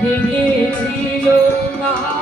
ভেঙেছিল তারা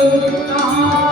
আমার